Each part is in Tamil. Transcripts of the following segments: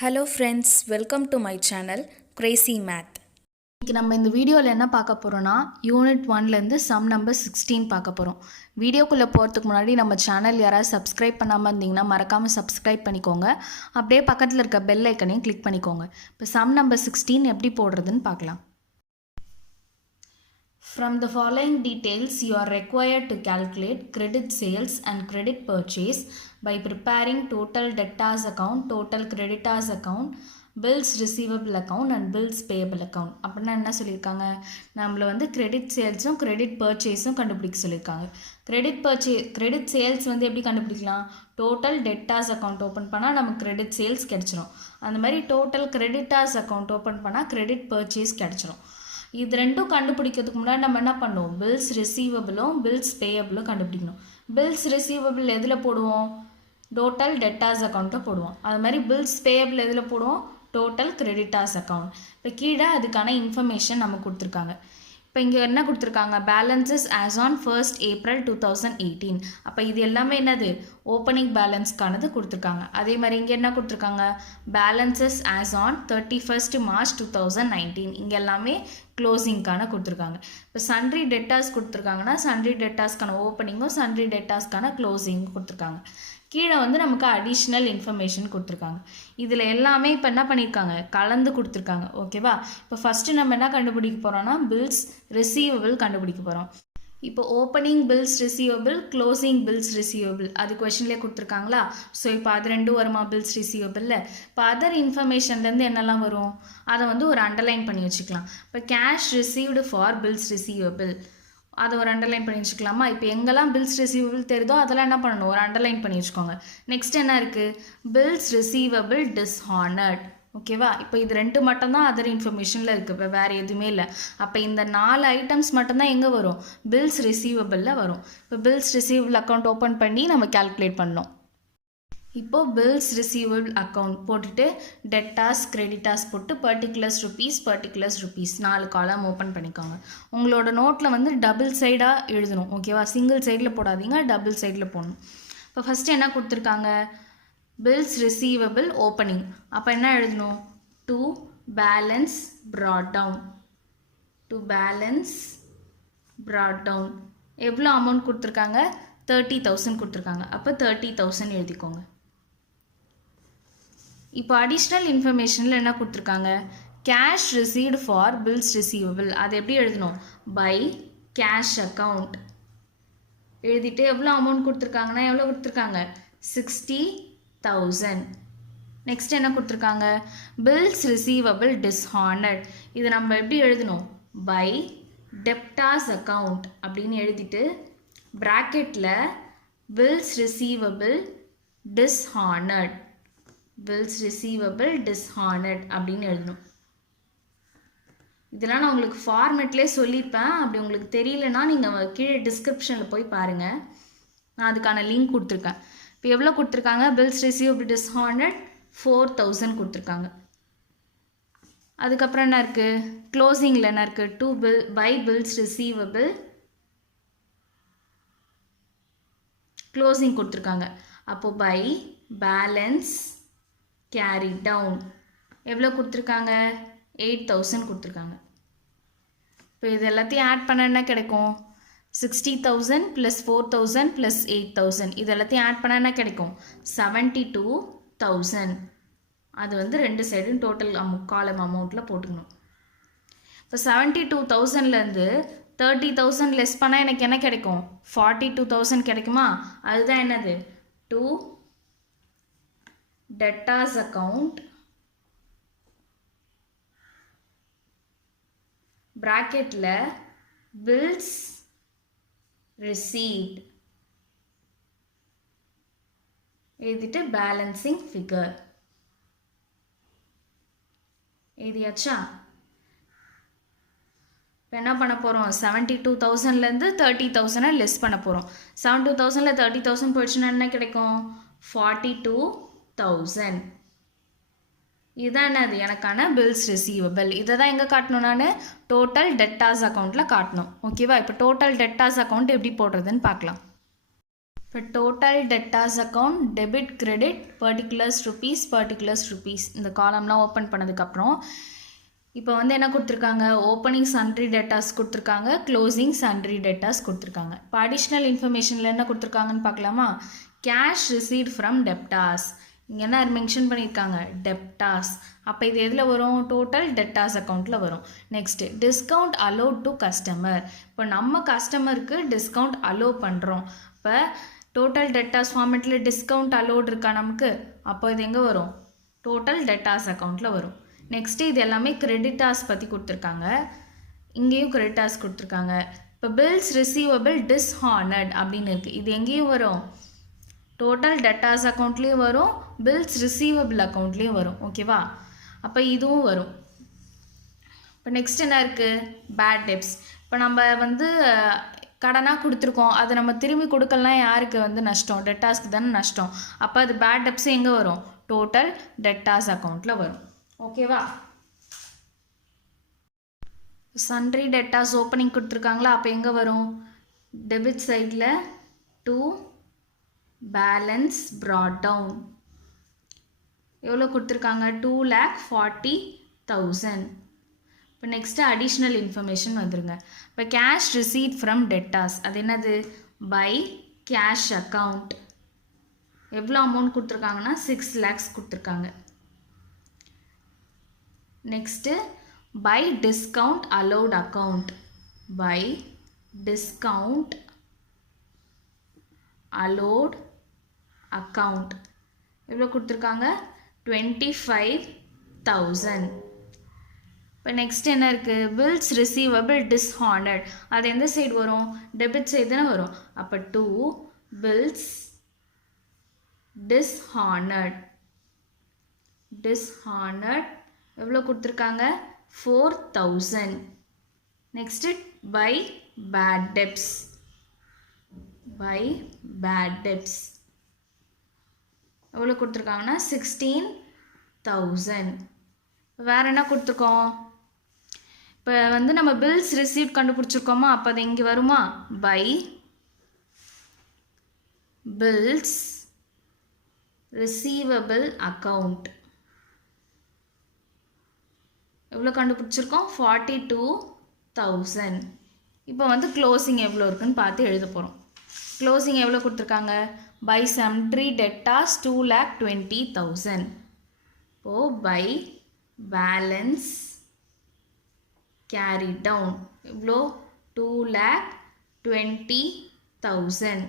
Hello friends, welcome to my channel Crazy Math. இன்றைக்கி நம்ம இந்த வீடியோவில் என்ன பார்க்க போகிறோன்னா யூனிட் 1லேருந்து சம் நம்பர் 16 பார்க்க போகிறோம். வீடியோக்குள்ளே போகிறதுக்கு முன்னாடி நம்ம சேனல் யாராவது சப்ஸ்கிரைப் பண்ணாமல் இருந்தீங்கன்னா மறக்காமல் சப்ஸ்கிரைப் பண்ணிக்கோங்க. அப்படியே பக்கத்தில் இருக்க பெல் ஐக்கனையும் கிளிக் பண்ணிக்கோங்க. இப்போ சம் நம்பர் 16 எப்படி போடுறதுன்னு பார்க்கலாம். From the following details, you are required to calculate credit sales and credit purchase by preparing total debtors account, total creditors account, bills receivable account and bills payable account. அப்படின்னா என்ன சொல்லியிருக்காங்க, நம்மளை வந்து கிரெடிட் சேல்ஸும் கிரெடிட் பர்ச்சேஸும் கண்டுபிடிக்க சொல்லியிருக்காங்க. கிரெடிட் சேல்ஸ் வந்து எப்படி கண்டுபிடிக்கலாம், டோட்டல் டெட்டாஸ் அக்கௌண்ட் ஓப்பன் பண்ணால் நமக்கு கிரெடிட் சேல்ஸ் கிடச்சிரும். அந்த மாதிரி டோட்டல் கிரெடிட்டாஸ் அக்கௌண்ட் ஓப்பன் பண்ணால் கிரெடிட் பர்ச்சேஸ் கிடச்சிரும். இது ரெண்டும் கண்டுபிடிக்கிறதுக்கு முன்னாடி நம்ம என்ன பண்ணுவோம், பில்ஸ் ரிசீவபிளும் பில்ஸ் பேயபிளும் கண்டுபிடிக்கணும். பில்ஸ் ரிசீவபிள் எதில் போடுவோம், டோட்டல் டெட்டாஸ் அக்கௌண்ட்டை போடுவோம். அது மாதிரி பில்ஸ் பேயபிள் எதில் போடுவோம், டோட்டல் கிரெடிட்டாஸ் அக்கௌண்ட். இப்போ கீழே அதுக்கான இன்ஃபர்மேஷன் நம்ம கொடுத்துருக்காங்க. இப்போ இங்கே என்ன கொடுத்துருக்காங்க, balances as on 1st April 2018. அப்போ இது எல்லாமே என்னது, ஓப்பனிங் பேலன்ஸ்க்கானது கொடுத்துருக்காங்க. அதே மாதிரி இங்கே என்ன கொடுத்துருக்காங்க, balances as on 31st March 2019. இங்கே எல்லாமே க்ளோசிங்க்கான கொடுத்துருக்காங்க. இப்போ சன்ட்ரி டெட்டாஸ் கொடுத்துருக்காங்கன்னா சன்ட்ரி டெட்டாஸ்க்கான ஓப்பனிங்கும் சன்ட்ரி டெட்டாஸ்க்கான க்ளோசிங்கும் கொடுத்துருக்காங்க. கீழே வந்து நமக்கு அடிஷ்னல் இன்ஃபர்மேஷன் கொடுத்துருக்காங்க. இதில் எல்லாமே இப்போ என்ன பண்ணியிருக்காங்க, கலந்து கொடுத்துருக்காங்க. ஓகேவா, இப்போ ஃபஸ்ட்டு நம்ம என்ன கண்டுபிடிக்க போகிறோம்னா பில்ஸ் ரிசீவபிள் கண்டுபிடிக்க போகிறோம். இப்போ opening bills receivable, closing bills receivable அது கொஷின்லேயே கொடுத்துருக்காங்களா. ஸோ இப்போ அது ரெண்டும் வருமா பில்ஸ் ரிசீவபிளில். இப்போ அதர் இன்ஃபர்மேஷன்லேருந்து என்னெல்லாம் வரும், அதை வந்து ஒரு அண்டர்லைன் பண்ணி வச்சுக்கலாம். இப்போ cash received for bills receivable அதை ஒரு அண்டர்லைன் பண்ணி வச்சுக்கலாமா. இப்போ எங்கெல்லாம் பில்ஸ் ரிசீவபிள் தெரியுதோ அதெல்லாம் என்ன பண்ணணும், ஒரு அண்டர்லைன் பண்ணி வச்சுக்கோங்க. நெக்ஸ்ட் என்ன இருக்குது, பில்ஸ் ரிசீவபிள் டிஸ்ஹானர்ட். ஓகேவா, இப்போ இது ரெண்டு மட்டும்தான் அதர் இன்ஃபர்மேஷனில் இருக்குது, இப்போ வேறு எதுவுமே இல்லை. அப்போ இந்த 4 ஐட்டம்ஸ் மட்டும்தான் எங்கே வரும், பில்ஸ் ரிசீவபிளில் வரும். இப்போ பில்ஸ் ரிசீவபிள் அக்கௌண்ட் ஓப்பன் பண்ணி நம்ம கால்குலேட் பண்ணோம். இப்போது பில்ஸ் ரிசீவபிள் அக்கௌண்ட் போட்டுட்டு டெட்டாஸ் கிரெடிட்டாஸ் போட்டு பர்டிகுலர்ஸ் ருபீஸ் 4 காலம் ஓப்பன் பண்ணிக்கோங்க. உங்களோட நோட்டில் வந்து டபுள் சைடாக எழுதணும். ஓகேவா, சிங்கிள் சைடில் போடாதீங்க, டபுள் சைடில் போடணும். இப்போ ஃபஸ்ட்டு என்ன கொடுத்துருக்காங்க, பில்ஸ் ரிசீவபிள் ஓப்பனிங். அப்போ என்ன எழுதணும், டு பேலன்ஸ் ப்ராட் டவுன். எவ்வளோ அமௌண்ட் கொடுத்துருக்காங்க, 30,000 கொடுத்துருக்காங்க. அப்போ 30,000 எழுதிக்கோங்க. இப்போ அடிஷ்னல் இன்ஃபர்மேஷனில் என்ன கொடுத்துருக்காங்க, cash received for bills receivable. அது எப்படி எழுதணும், பை கேஷ் அக்கௌண்ட் எழுதிட்டு எவ்வளோ அமௌண்ட் கொடுத்துருக்காங்கன்னா எவ்வளோ கொடுத்துருக்காங்க, 60,000. நெக்ஸ்ட் என்ன கொடுத்துருக்காங்க, பில்ஸ் ரிசீவபிள் டிஸ்ஹானர்ட். இது நம்ம எப்படி எழுதணும், பை டெப்டாஸ் அக்கௌண்ட் அப்படின்னு எழுதிட்டு ப்ராக்கெட்டில் பில்ஸ் ரிசீவபிள் டிஸ்ஹானர்ட் அப்படின்னு எழுதணும். இதெல்லாம் நான் உங்களுக்கு ஃபார்மேட்லேயே சொல்லியிருப்பேன். அப்படி உங்களுக்கு தெரியலனா நீங்கள் கீழே டிஸ்கிரிப்ஷனில் போய் பாருங்கள், நான் அதுக்கான லிங்க் கொடுத்துருக்கேன். இப்போ எவ்வளோ கொடுத்துருக்காங்க, பில்ஸ் ரிசீவபிள் டிஸ்ஹானர்ட் 4,000 கொடுத்துருக்காங்க. அதுக்கப்புறம் என்ன இருக்குது, க்ளோசிங்கில் என்ன இருக்குது, to by bills receivable closing கொடுத்துருக்காங்க. அப்போது பை பேலன்ஸ் கேரி டவுன் எவ்வளோ கொடுத்துருக்காங்க, 8,000 கொடுத்துருக்காங்க. இப்போ இது எல்லாத்தையும் ஆட் பண்ண என்ன கிடைக்கும், 60,000 + 4,000 + 8,000. இது எல்லாத்தையும் ஆட் பண்ண என்ன கிடைக்கும், 72,000. அது வந்து ரெண்டு சைடும் டோட்டல் காலம் அமௌண்ட்டில் போட்டுக்கணும். இப்போ 72,000லேருந்து 30,000 லெஸ் பண்ணால் எனக்கு என்ன கிடைக்கும், 42,000 கிடைக்குமா. அதுதான் என்னது, டு டெட்டாஸ் அக்கௌண்ட் ப்ராக்கெட்டில் பில்ஸ் ரிசீவ்ட் எழுதிட்டு பேலன்சிங் ஃபிகர் எழுதியாச்சா. இப்போ என்ன பண்ண போகிறோம், 72,000லேருந்து 30,000 லெஸ் பண்ண போகிறோம். 72,000ல் 30,000 போயிடுச்சுன்னா என்ன கிடைக்கும், 42,000. இதுதான் என்னது, எனக்கான பில்ஸ் ரிசீவபிள். இதை தான் எங்கே காட்டணும், நான் டோட்டல் டெட்டாஸ் அக்கௌண்ட்டில் காட்டணும். ஓகேவா, இப்போ டோட்டல் டெட்டாஸ் அக்கௌண்ட் எப்படி போடுறதுன்னு பார்க்கலாம். இப்போ total debtors account debit credit particulars rupees இந்த காலம்லாம் ஓப்பன் பண்ணதுக்கப்புறம் இப்போ வந்து என்ன கொடுத்துருக்காங்க, ஓப்பனிங் சன்ட்ரி டெட்டாஸ் கொடுத்துருக்காங்க, க்ளோசிங் சன்ட்ரி டெட்டாஸ் கொடுத்துருக்காங்க. இப்போ அடிஷ்னல் இன்ஃபர்மேஷனில் என்ன கொடுத்துருக்காங்கன்னு பார்க்கலாமா. கேஷ் ரிசீவ்ட் ஃப்ரம் டெப்டாஸ், இங்கே என்ன மென்ஷன் பண்ணியிருக்காங்க, டெப்டாஸ். அப்போ இது எதில் வரும், டோட்டல் டெட்டாஸ் அக்கௌண்ட்டில் வரும். Next discount allot to customer, இப்போ நம்ம கஸ்டமருக்கு டிஸ்கவுண்ட் அலோவ் பண்ணுறோம். இப்போ டோட்டல் டெட்டாஸ் ஃபார்மேட்டில் டிஸ்கவுண்ட் அலோட் இருக்கா நமக்கு, அப்போ இது எங்கே வரும், டோட்டல் டெட்டாஸ் அக்கௌண்ட்டில் வரும். நெக்ஸ்ட்டு இது எல்லாமே கிரெடிட்டாஸ் பற்றி கொடுத்துருக்காங்க, இங்கேயும் கிரெடிட்டாஸ் கொடுத்துருக்காங்க. இப்போ பில்ஸ் ரிசீவபிள் டிஸ்ஹானர்ட் அப்படின்னு இருக்குது, இது எங்கேயும் வரும், டோட்டல் டெட்டாஸ் அக்கௌண்ட்லேயும் வரும், பில்ஸ் ரிசீவபிள் அக்கௌண்ட்லேயும் வரும். ஓகேவா, அப்போ இதுவும் வரும். இப்போ நெக்ஸ்ட் என்ன இருக்குது, பேட் டெப்ஸ். இப்போ நம்ம வந்து கடனாக கொடுத்துருக்கோம், அதை நம்ம திரும்பி கொடுக்கலாம், யாருக்கு வந்து நஷ்டம், டெட்டாஸ்க்கு தானே நஷ்டம். அப்போ அது பேட் டெப்ஸ் எங்கே வரும், டோட்டல் டெட்டாஸ் அக்கௌண்ட்டில் வரும். ஓகேவா, சன்ட்ரி டெட்டாஸ் ஓப்பனிங் கொடுத்துருக்காங்களா, அப்போ எங்கே வரும், டெபிட் சைடில் டு பேலன்ஸ் ப்ராட் டவுன் எவ்வளோ கொடுத்துருக்காங்க, 2,40,000. இப்போ நெக்ஸ்ட்டு அடிஷ்னல் இன்ஃபர்மேஷன் வந்துருங்க. இப்போ கேஷ் ரிசீட் ஃப்ரம் டெட்டாஸ், அது என்னது, பை கேஷ் அக்கௌண்ட். எவ்வளோ அமௌண்ட் கொடுத்துருக்காங்கன்னா 6 lakhs கொடுத்துருக்காங்க. Next by discount allowed account, by discount allowed account எவ்வளோ கொடுத்துருக்காங்க, 25,000. இப்போ நெக்ஸ்ட் என்ன இருக்குது, பில்ஸ் ரிசீவபிள் டிஸ்ஹானர்ட், அது எந்த சைடு வரும், டெபிட் சைடு தானே வரும். அப்போ டூ பில்ஸ் டிஸ்ஹானர்ட் எவ்வளோ கொடுத்துருக்காங்க, 4,000. நெக்ஸ்ட்டு பை பேட் டெப்ஸ் எவ்வளோ கொடுத்துருக்காங்கன்னா 16,000. வேறு என்ன கொடுத்துருக்கோம், இப்போ வந்து நம்ம பில்ஸ் ரிசீவ் கண்டுபிடிச்சிருக்கோமா, அப்போ அது இங்கே வருமா, பை பில்ஸ் ரிசீவபிள் அக்கௌண்ட் எவ்வளோ கண்டுபிடிச்சிருக்கோம், 42,000. இப்போ வந்து க்ளோசிங் எவ்வளோ இருக்குன்னு பார்த்து எழுத போகிறோம். க்ளோசிங் எவ்வளோ கொடுத்துருக்காங்க, பை சன்ட்ரி டெட்டாஸ் 2,20,000. இப்போது பை பேலன்ஸ் கேரி டவுன் இவ்வளோ 2,20,000.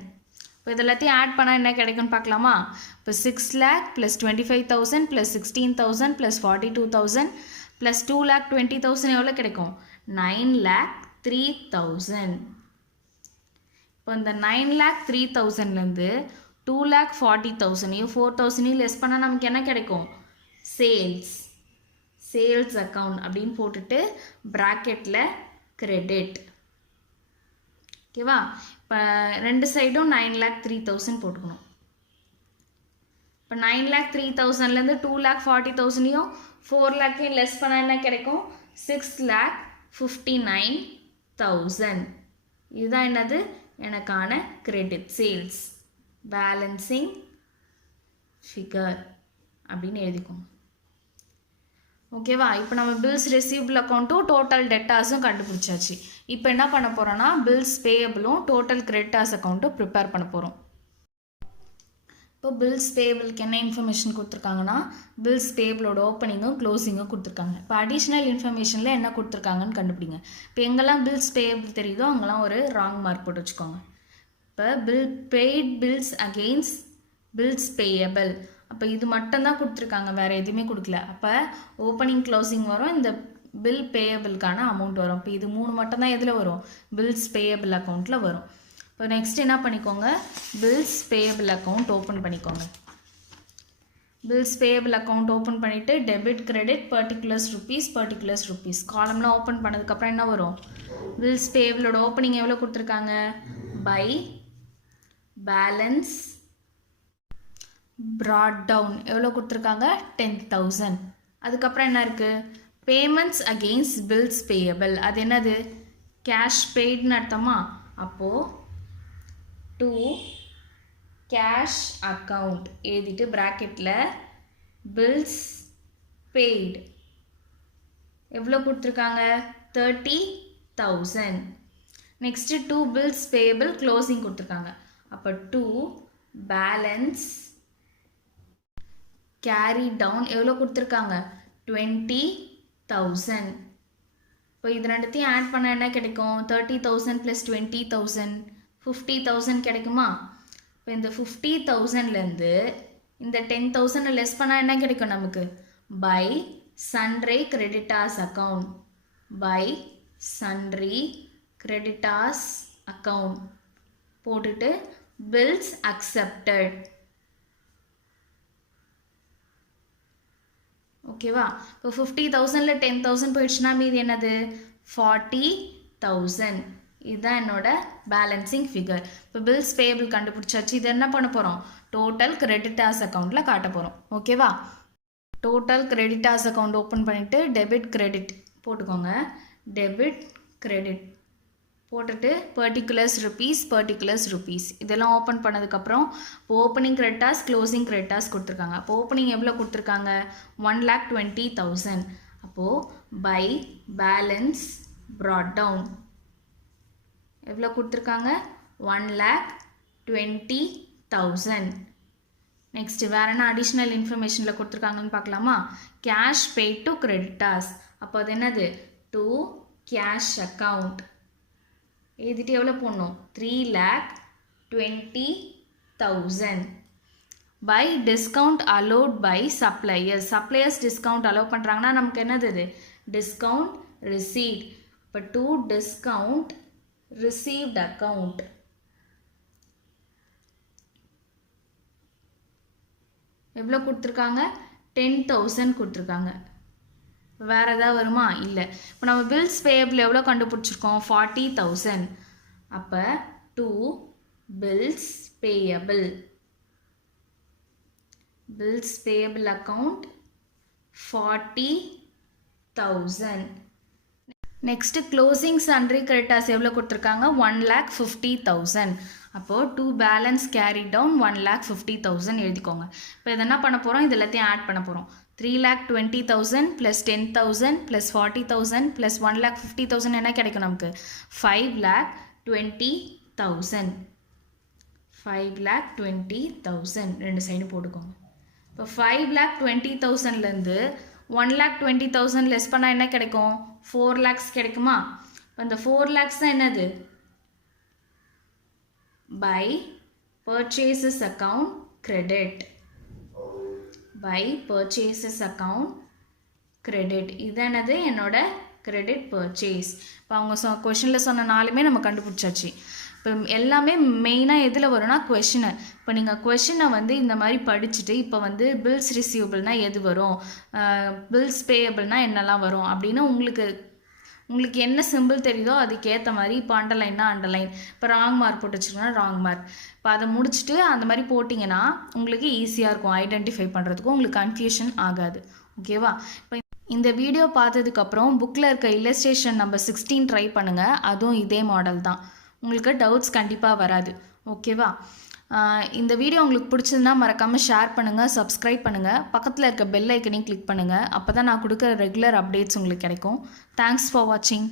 இப்போ இது எல்லாத்தையும் ஆட் பண்ணால் என்ன கிடைக்கும்னு பார்க்கலாமா. இப்போ 6 lakh + 25,000 + 16,000 + 42,000 + 2,20,000 எவ்வளோ கிடைக்கும், 9,03,000. இப்போ இந்த 9,03,000லேருந்து 2,40,000 4,000 லெஸ் பண்ணால் நமக்கு என்ன கிடைக்கும், சேல்ஸ் அக்கௌண்ட் அப்படின்னு போட்டுட்டு ப்ராக்கெட்டில் கிரெடிட். ஓகேவா, இப்போ ரெண்டு சைடும் 9,03,000 போட்டுக்கணும். இப்போ 9,03,000லேருந்து 2,40,000 4 lakh லெஸ் பண்ணால் என்ன கிடைக்கும், 6,59,000. இதுதான் என்னது, எனக்கான கிரெடிட் சேல்ஸ் பேலன்சிங் ஃபிகர் அப்படின்னு எழுதிக்கோங்க. ஓகேவா, இப்போ நம்ம பில்ஸ் ரிசீவபிள் அக்கௌண்ட்டும் டோட்டல் டெட்டாஸும் கண்டுபிடிச்சாச்சு. இப்போ என்ன பண்ண போகிறோன்னா பில்ஸ் பேயபிளும் டோட்டல் கிரெடிட்டாஸ் அக்கௌண்ட்டும் ப்ரிப்பேர் பண்ண போகிறோம். இப்போ பில்ஸ் பேயபிளுக்கு என்ன இன்ஃபர்மேஷன் கொடுத்துருக்காங்கன்னா பில்ஸ் பேயபிளோட ஓப்பனிங்கும் க்ளோசிங்கும் கொடுத்துருக்காங்க. இப்போ அடிஷ்னல் இன்ஃபர்மேஷனில் என்ன கொடுத்துருக்காங்கன்னு கண்டுபிடிங்க. இப்போ எங்கெல்லாம் பில்ஸ் பேயபிள் தெரியுதோ அங்கெல்லாம் ஒரு ராங் மார்க் போட்டு வச்சுக்கோங்க. இப்போ paid bills against bills payable, அப்போ இது மட்டும்தான் கொடுத்துருக்காங்க, வேறு எதுவுமே கொடுக்கல. அப்போ ஓப்பனிங் க்ளோசிங் வரும், இந்த பில் பேயபிளுக்கான அமௌண்ட் வரும். இப்போ இது 3 மட்டும்தான் எதில் வரும், பில்ஸ் பேயபிள் அக்கௌண்ட்டில் வரும். இப்போ நெக்ஸ்ட் என்ன பண்ணிக்கோங்க, பில்ஸ் பேயபிள் அக்கௌண்ட் ஓப்பன் பண்ணிக்கோங்க. பில்ஸ் பேயபிள் அக்கௌண்ட் ஓப்பன் பண்ணிவிட்டு டெபிட் கிரெடிட் பர்டிகுலர்ஸ் ருபீஸ் காலம்லாம் ஓப்பன் பண்ணதுக்கப்புறம் என்ன வரும், பில்ஸ் பேயபிளோட ஓப்பனிங் எவ்வளோ கொடுத்துருக்காங்க, பை பேலன்ஸ் ப்ராட் டவுன் எவ்வளோ கொடுத்துருக்காங்க, 10,000. அதுக்கப்புறம் என்ன இருக்குது, பேமெண்ட்ஸ் அகெயின்ஸ்ட் பில்ஸ் பேயபிள், அது என்னது, கேஷ் பெய்டுன்னு அர்த்தமா. அப்போது டு கேஷ் அக்கவுண்ட் எழுதிட்டு ப்ராக்கெட்டில் பில்ஸ் பெய்டு எவ்வளோ கொடுத்துருக்காங்க 30,000. நெக்ஸ்ட்டு 2 பில்ஸ் பேயபிள் க்ளோசிங் கொடுத்துருக்காங்க. அப்போ 2 பேலன்ஸ் கேரி டவுன் எவ்வளோ கொடுத்துருக்காங்க 20,000. இப்போ இது ரெண்டுத்தையும் ஆட் பண்ண என்ன கிடைக்கும் 30,000 + 20,000 50,000 கிடைக்குமா? இப்போ இந்த 50,000லேருந்து இந்த 10,000 லெஸ் பண்ணால் என்ன கிடைக்கும் நமக்கு by sundry creditors account by sundry creditors account போட்டுட்டு bills accepted. ஓகேவா? இப்போ 50,000ல 10,000 போயிடுச்சுன்னா மீதி என்னது 40,000. இதுதான் என்னோட பேலன்சிங் ஃபிகர். இப்போ பில்ஸ் பேயபிள் கண்டுபிடிச்சாச்சு. இது என்ன பண்ண போகிறோம் டோட்டல் கிரெடிட்டார்ஸ் அக்கௌண்ட்டில் காட்ட போகிறோம். ஓகேவா? டோட்டல் கிரெடிட்டார்ஸ் அக்கௌண்ட் ஓப்பன் பண்ணிவிட்டு டெபிட் கிரெடிட் போட்டுக்கோங்க. டெபிட் கிரெடிட் போட்டுட்டு பர்டிகுலர்ஸ் ருபீஸ் இதெல்லாம் ஓப்பன் பண்ணதுக்கப்புறம் இப்போ ஓப்பனிங் கிரெடிட்டார்ஸ் க்ளோசிங் கிரெடிட்டார்ஸ் கொடுத்துருக்காங்க. அப்போ ஓப்பனிங் எவ்வளோ கொடுத்துருக்காங்க 1,20,000. அப்போது பை பேலன்ஸ் ப்ராட் டவுன் எவ்வளோ கொடுத்துருக்காங்க 1,20,000. நெக்ஸ்ட் வேறு என்ன அடிஷ்னல் இன்ஃபர்மேஷனில் கொடுத்துருக்காங்கன்னு பார்க்கலாமா? Cash paid to creditors. அப்போ அது என்னது டு கேஷ் அக்கவுண்ட் எழுதிட்டு எவ்வளோ போடணும் 3,20,000. By discount allowed by suppliers discount allow பண்ணுறாங்கன்னா நமக்கு என்னது இது டிஸ்கவுண்ட் ரிசீவ்ட். இப்போ டு டிஸ்கவுண்ட் ரிசீவ்ட் அக்கவுண்ட் எவ்வளோ கொடுத்துருக்காங்க 10,000 கொடுத்துருக்காங்க. வேறு எதாவது வருமா? இல்லை. இப்போ நம்ம பில்ஸ் பேயபிள் எவ்வளோ கண்டுபிடிச்சிருக்கோம் 40,000. அப்போ to bills payable account 40,000. Next closing sundry creditors எவ்வளோ கொடுத்துருக்காங்க 1,50,000. அப்போது டு பேலன்ஸ் கேரி டவுன் 1,50,000 எழுதிக்கோங்க. இப்போ இதை என்ன பண்ண போகிறோம் இது எல்லாத்தையும் ஆட் பண்ண போகிறோம். 3,20,000 + 10,000 + 40,000 + 1,50,000 என்ன கிடைக்கும் நமக்கு 5,20,000. 5,20,000 ரெண்டு சைடு போட்டுக்கோங்க. இப்போ 5,20,000லேருந்து 1,20,000 லெஸ் பண்ணால் என்ன கிடைக்கும் 4 lakhs கிடைக்குமா? இப்போ இந்த 4 lakhs தான் என்னது by purchases account credit. இது என்னது என்னோட credit purchase. இப்போ அவங்க கொஷனில் சொன்ன நாலுமே நம்ம கண்டுபிடிச்சாச்சு. இப்போ எல்லாமே மெயினாக எதில் வரும்னா கொஷினை. இப்போ நீங்கள் கொஷினை வந்து இந்த மாதிரி படிச்சுட்டு இப்போ வந்து பில்ஸ் ரிசீவபிள்னால் எது வரும் பில்ஸ் பேயபிள்னால் என்னெல்லாம் வரும் அப்படின்னு உங்களுக்கு என்ன சிம்பிள் தெரியுதோ அதுக்கேற்ற மாதிரி இப்போ அண்டர்லைன்னா அண்டர்லைன் இப்போ ராங் மார்க் போட்டு வச்சுருக்கோன்னா ராங் மார்க் இப்போ அதை முடிச்சுட்டு அந்த மாதிரி போட்டிங்கன்னா உங்களுக்கு ஈஸியாக இருக்கும் ஐடென்டிஃபை பண்ணுறதுக்கும் உங்களுக்கு கன்ஃபியூஷன் ஆகாது. ஓகேவா? இப்போ இந்த வீடியோ பார்த்ததுக்கப்புறம் புக்கில் இருக்க இல்லஸ்ட்ரேஷன் நம்பர் 16 ட்ரை பண்ணுங்கள். அதுவும் இதே மாடல் தான். உங்களுக்கு டவுட்ஸ் கண்டிப்பாக வராது. ஓகேவா? இந்த வீடியோ உங்களுக்கு பிடிச்சதுன்னா மறக்காமல் ஷேர் பண்ணுங்கள், சப்ஸ்கிரைப் பண்ணுங்கள், பக்கத்தில் இருக்க பெல் ஐக்கனையும் கிளிக் பண்ணுங்கள். அப்போ தான் நான் கொடுக்குற ரெகுலர் அப்டேட்ஸ் உங்களுக்கு கிடைக்கும். தேங்க்ஸ் ஃபார் வாட்சிங்.